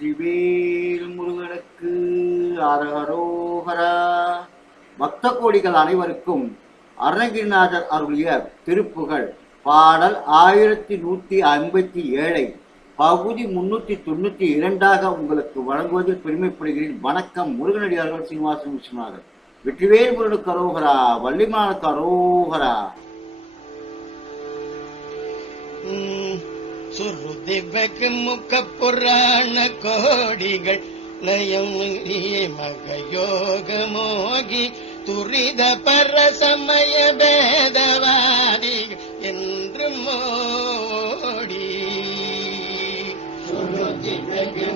வெற்றிவேல் முருகனுக்கு அரகரோகரா பக்த கோடிகள் அனைவருக்கும் அருணகிரிநாதர் அருளிய திருப்புகழ். பாடல் ஆயிரத்தி நூற்றி ஐம்பத்தி ஏழை. பகுதி முன்னூற்றி தொண்ணூற்றி இரண்டாக உங்களுக்கு வழங்குவதில் பெருமைப்படுகிறேன். வணக்கம் முருகனடியார்கள் சீனிவாசன் விஸ்வநாதன் வெற்றிவேல் முருகனுக்கு அரோகரா வள்ளிமானுக்கு அரோகரா. சுருதிவக்கு முக்க புராண கோடிகள் லயம் மகயோக மோகி துரித பரசமய பேதவாதி என்று மோடி.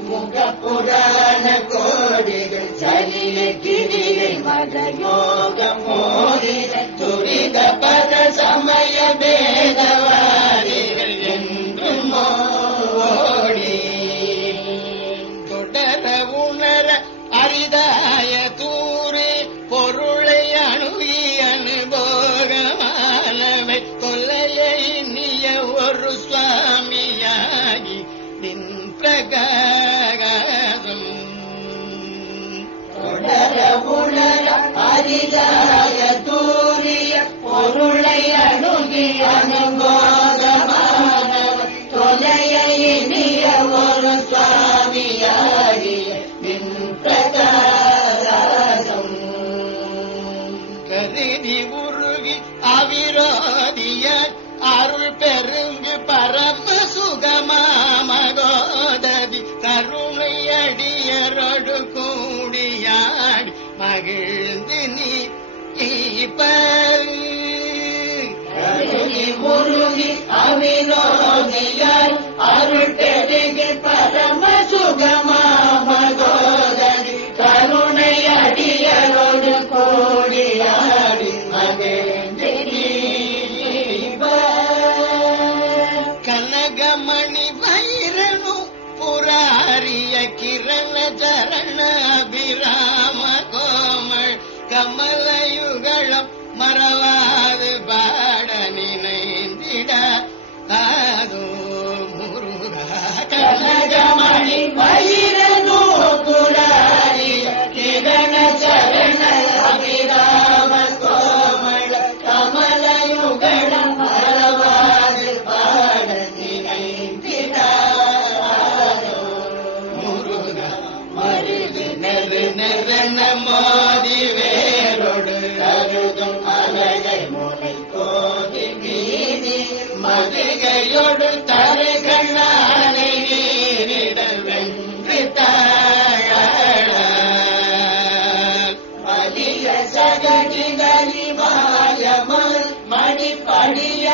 முக புராண கோடிகள் சரிய கிரியை மகயோகமோ ஒரு சுவாமியாகி நின் பிரகாரம். தொடர உணர அரிதாய தூரிய பொருளை அணுகி அனுபோகமானவர். தொலைய இனிய ஒரு சுவாமியாகிய நின் பிரகாரம். கருதி உருகி அவிரோதிய அருள் கூடியாடி மகிழ்ந்து நீ கருணி முருகி அவினோதியால் அருள் பெருகி பரம சுகமாமகோதரி கருணை அடியரோடு கோடியாடி மகிழ்ந்து கனகமணி வைரனு புராரிய கிரண Israel.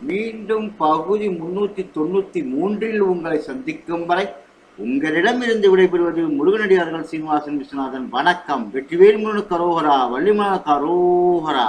மீண்டும் பகுதி முன்னூத்தி தொண்ணூத்தி மூன்றில் உங்களை சந்திக்கும் வரை உங்களிடமிருந்து விடைபெறுவது முருகனடியார்கள் சீனிவாசன் விஸ்வநாதன். வணக்கம். வெற்றிவேல் முருகனுக்கு அரோகரா வள்ளிமலனுக்கு கரோகரா